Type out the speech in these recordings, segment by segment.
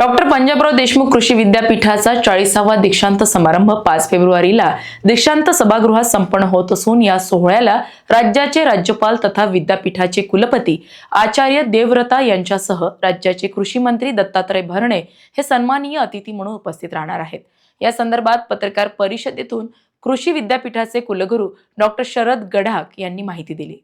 Doctor Panjabrao Deshmukh कृषी विद्यापीठाचा चाळीसावा दीक्षांत समारंभ पाच फेब्रुवारीला दीक्षांत सभागृहात संपन्न होत असून या सोहळ्याला राज्याचे राज्यपाल तथा विद्यापीठाचे कुलपती आचार्य देवव्रता यांच्यासह राज्याचे कृषी मंत्री दत्तात्रय भरणे हे सन्माननीय अतिथी म्हणून उपस्थित राहणार आहेत. या संदर्भात पत्रकार परिषदेतून कृषी विद्यापीठाचे कुलगुरू डॉक्टर शरद गडाख यांनी माहिती दिली.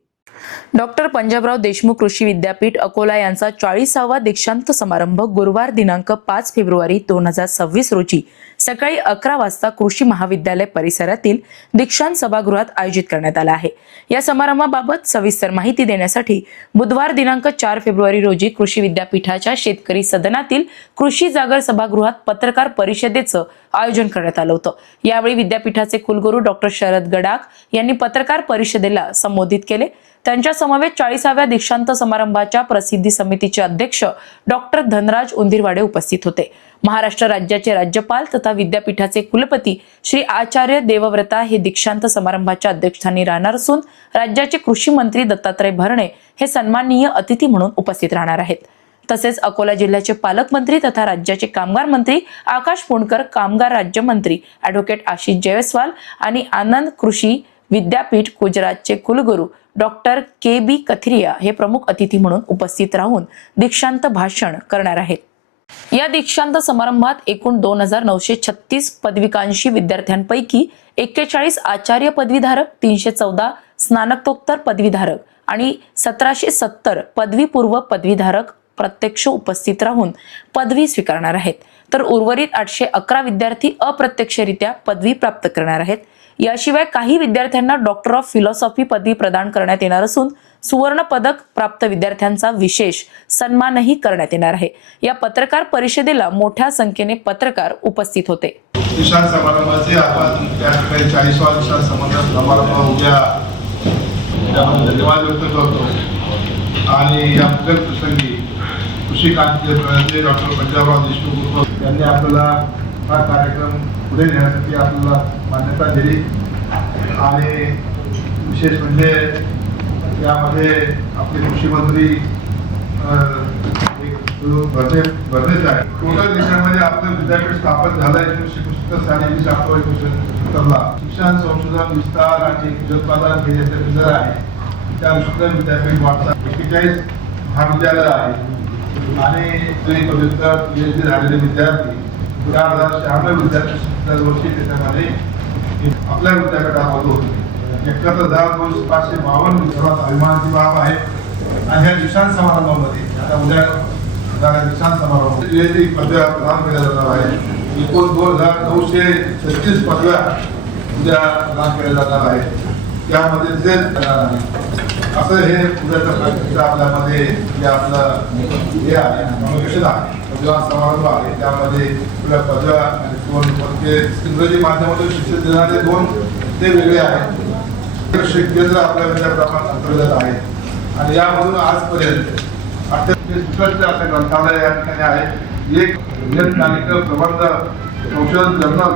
डॉक्टर पंजाबराव देशमुख कृषी विद्यापीठ अकोला यांचा चाळीसावा दीक्षांत समारंभ गुरुवार दिनांक पाच फेब्रुवारी दोन हजार सव्वीस रोजी सकाळी अकरा वाजता कृषी महाविद्यालय परिसरातील दीक्षांत सभागृहात आयोजित करण्यात आला आहे. या समारंभाबाबत सविस्तर माहिती देण्यासाठी बुधवार दिनांक चार फेब्रुवारी रोजी कृषी विद्यापीठाच्या शेतकरी सदनातील कृषी जागर सभागृहात पत्रकार परिषदेचं आयोजन करण्यात आलं होतं. यावेळी विद्यापीठाचे कुलगुरू डॉक्टर शरद गडाख यांनी पत्रकार परिषदेला संबोधित केले. त्यांच्या समवेत चाळीसाव्या दीक्षांत समारंभाच्या प्रसिद्धी समितीचे अध्यक्ष डॉक्टर धनराज उंदिरवाडे उपस्थित होते. महाराष्ट्र राज्याचे राज्यपाल तथा विद्यापीठाचे कुलपती श्री आचार्य देवव्रता हे दीक्षांत समारंभाच्या अध्यक्षस्थानी राहणार असून राज्याचे कृषी मंत्री दत्तात्रय भरणे हे सन्माननीय अतिथी म्हणून उपस्थित राहणार आहेत. तसेच अकोला जिल्ह्याचे पालकमंत्री तथा राज्याचे कामगार मंत्री आकाश पुणकर कामगार राज्यमंत्री ॲडव्होकेट आशिष जयस्वाल आणि आनंद कृषी विद्यापीठ गुजरातचे कुलगुरू डॉक्टर के बी कथरिया हे प्रमुख अतिथी म्हणून उपस्थित राहून दीक्षांत भाषण करणार आहेत. या दीक्षांत समारंभात एकूण दोन हजार नऊशे छत्तीस पदविकांशी विद्यार्थ्यांपैकी एक्केचाळीस आचार्य पदवीधारक तीनशे चौदा स्नातकोत्तर पदवीधारक आणि सतराशे सत्तर पदवीपूर्व पदवीधारक प्रत्यक्ष उपस्थित राहून पदवी स्वीकारणार आहेत. तर उर्वरित आठशे अकरा विद्यार्थी अप्रत्यक्षरित्या पदवी प्राप्त करणार आहेत. याशिवाय काही विद्यार्थ्यांना डॉक्टर ऑफ फिलॉसॉफी पदवी प्रदान करण्यात येणार असून सुवर्ण पदक प्राप्त विद्यार्थ्यांचा विशेष सन्मानही करण्यात येणार आहे. या पत्रकार परिषदेला मोठ्या संख्येने पत्रकार उपस्थित होते. दीक्षांत समारंभाचे आपण त्या ठिकाणी चाळीसवा दीक्षांत समारंभ समारंभ उद्या त्यामध्ये धन्यवाद व्यक्त करतो. आणि या मुख्य प्रसंगी कृषी क्रांतीचे प्रणेते डॉक्टर पंजाबराव देशमुख यांनी आपल्याला हा कार्यक्रम पुढे नेण्यासाठी आपल्याला मान्यता दिली. आणि विशेष म्हणजे यामध्ये आपले कृषी मंत्री भरणे भरणेच आहे टोटल देशामध्ये आपलं विद्यापीठ स्थापन झालं एकोणीसशे साली एकोणीसशे सत्तरला शिक्षण संशोधन विस्तार आणि हे आहे त्या दृष्टीनं विद्यापीठ वाटतं एक्केचाळीस महाविद्यालय आहे आणि पदव्युत्तर झालेले विद्यार्थी चार हजार शहाण्णव विद्यार्थी दरवर्षी त्याच्यामध्ये आपल्या विद्यापीठामध्ये एकाहत्तर दहा दोनशे पाचशे बावन्न सर्वात अभिमानाची बाब आहे आणि ह्या दीक्षांत समारंभामध्ये आता उद्या होणाऱ्या दीक्षांत समारंभ पीएचडी पदव्या प्रदान केल्या जाणार आहे एकूण दोन हजार नऊशे छत्तीस पदव्या उद्या प्रदान केल्या जाणार आहे त्यामध्ये जे करणार आहे असं हे उद्याचं प्रकारचं आपल्यामध्ये जे आपलं हे आहे कम्युनिकेशन आहे पदव्या समारंभ आहे त्यामध्ये आपल्या पदव्या आणि दोन इंग्रजी माध्यमातून शिक्षण देणारे दोन ते वेगळे आहेत केंद्र आपल्या विद्यापीठात अंतर्गत आहे. आणि यामधून आजपर्यंत अठ्ठावीस असे ग्रंथालय या ठिकाणी आहे एक प्रबंध संशोधन जर्नल